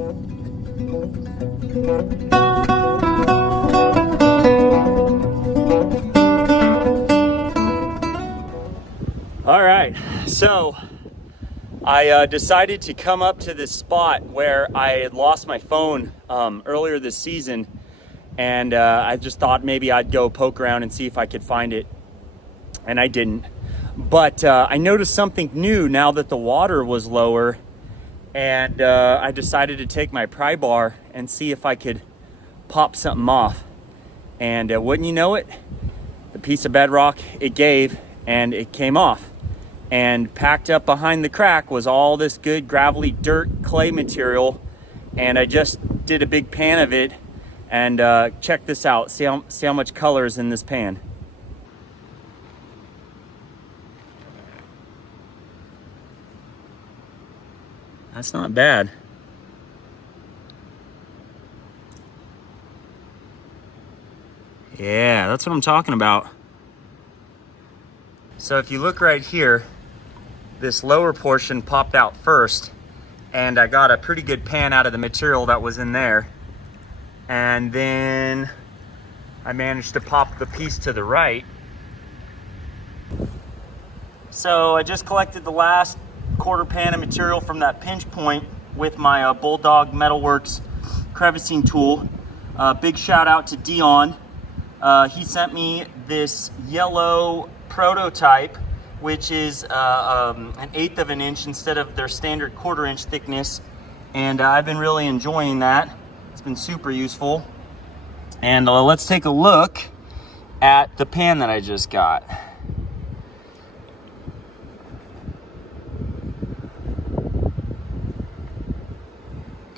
All right, so I decided to come up to this spot where I had lost my phone earlier this season, and I just thought maybe I'd go poke around and see if I could find it, and I didn't. But I noticed something new now that the water was lower, and I decided to take my pry bar and see if I could pop something off. And wouldn't you know it, the piece of bedrock, it gave and it came off. And packed up behind the crack was all this good gravelly dirt clay material, and I just did a big pan of it. And check this out, see how much color is in this pan. That's not bad. Yeah, that's what I'm talking about. So if you look right here, this lower portion popped out first, and I got a pretty good pan out of the material that was in there. And then I managed to pop the piece to the right. So I just collected the last quarter pan of material from that pinch point with my Bulldog Metalworks crevicing tool. Big shout out to Dion. He sent me this yellow prototype, which is an 1/8 of an inch instead of their standard 1/4 inch thickness. And I've been really enjoying that. It's been super useful. And let's take a look at the pan that I just got.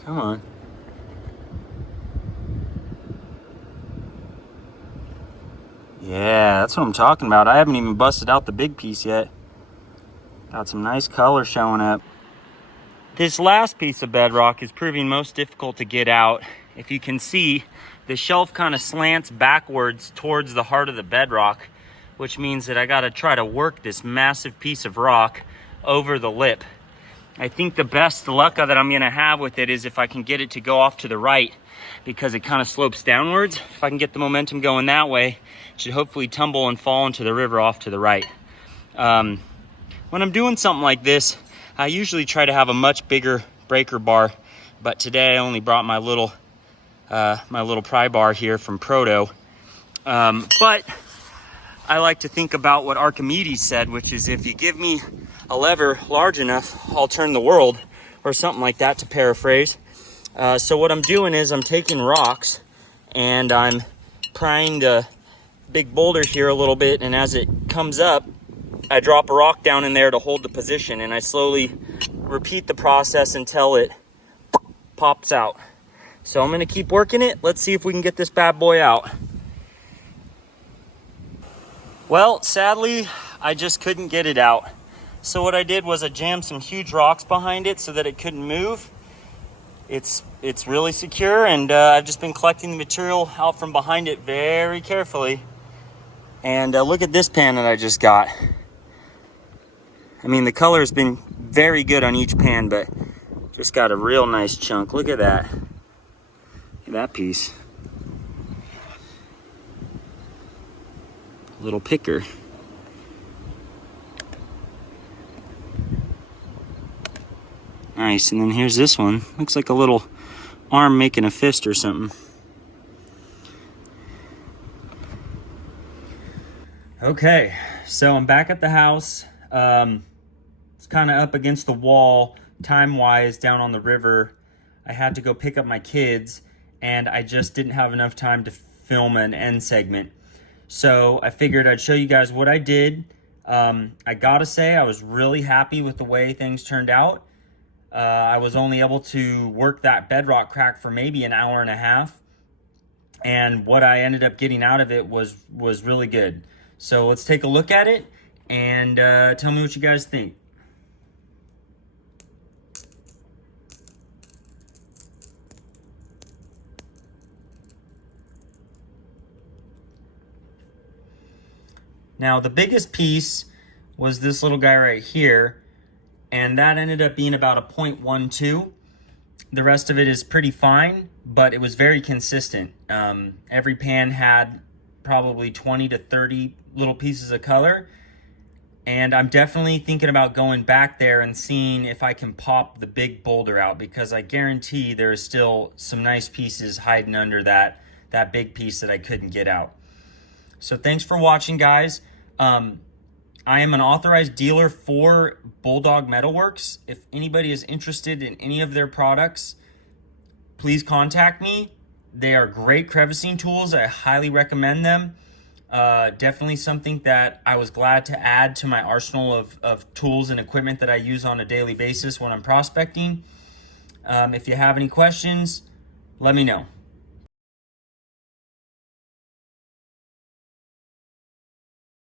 Come on. Yeah, that's what I'm talking about. I haven't even busted out the big piece yet. Got some nice color showing up. This last piece of bedrock is proving most difficult to get out. If you can see, the shelf kind of slants backwards towards the heart of the bedrock, which means that I got to try to work this massive piece of rock over the lip. I think the best luck that I'm going to have with it is if I can get it to go off to the right, because it kind of slopes downwards. If I can get the momentum going that way, it should hopefully tumble and fall into the river off to the right. When I'm doing something like this, I usually try to have a much bigger breaker bar, but today I only brought my little pry bar here from Proto. But I like to think about what Archimedes said, which is if you give me a lever large enough, I'll turn the world, or something like that, to paraphrase. So what I'm doing is I'm taking rocks and I'm prying the big boulder here a little bit, and as it comes up, I drop a rock down in there to hold the position, and I slowly repeat the process until it pops out. So I'm gonna keep working it. Let's see if we can get this bad boy out. Well, sadly, I just couldn't get it out. So what I did was I jammed some huge rocks behind it so that it couldn't move. It's really secure, and I've just been collecting the material out from behind it very carefully. And look at this pan that I just got. I mean, the color has been very good on each pan, but just got a real nice chunk. Look at that. Look at that piece. Little picker. Nice, and then here's this one. Looks like a little arm making a fist or something. Okay, so I'm back at the house. It's kind of up against the wall, time-wise, down on the river. I had to go pick up my kids, and I just didn't have enough time to film an end segment. So I figured I'd show you guys what I did. I gotta say, I was really happy with the way things turned out. I was only able to work that bedrock crack for maybe an hour and a half. And what I ended up getting out of it was really good. So let's take a look at it and tell me what you guys think. Now, the biggest piece was this little guy right here, and that ended up being about a 0.12. The rest of it is pretty fine, but it was very consistent. Every pan had probably 20 to 30 little pieces of color. And I'm definitely thinking about going back there and seeing if I can pop the big boulder out, because I guarantee there's still some nice pieces hiding under that big piece that I couldn't get out. So thanks for watching, guys. I am an authorized dealer for Bulldog Metalworks. If anybody is interested in any of their products, please contact me. They are great crevicing tools. I highly recommend them. Definitely something that I was glad to add to my arsenal of tools and equipment that I use on a daily basis when I'm prospecting. If you have any questions, let me know.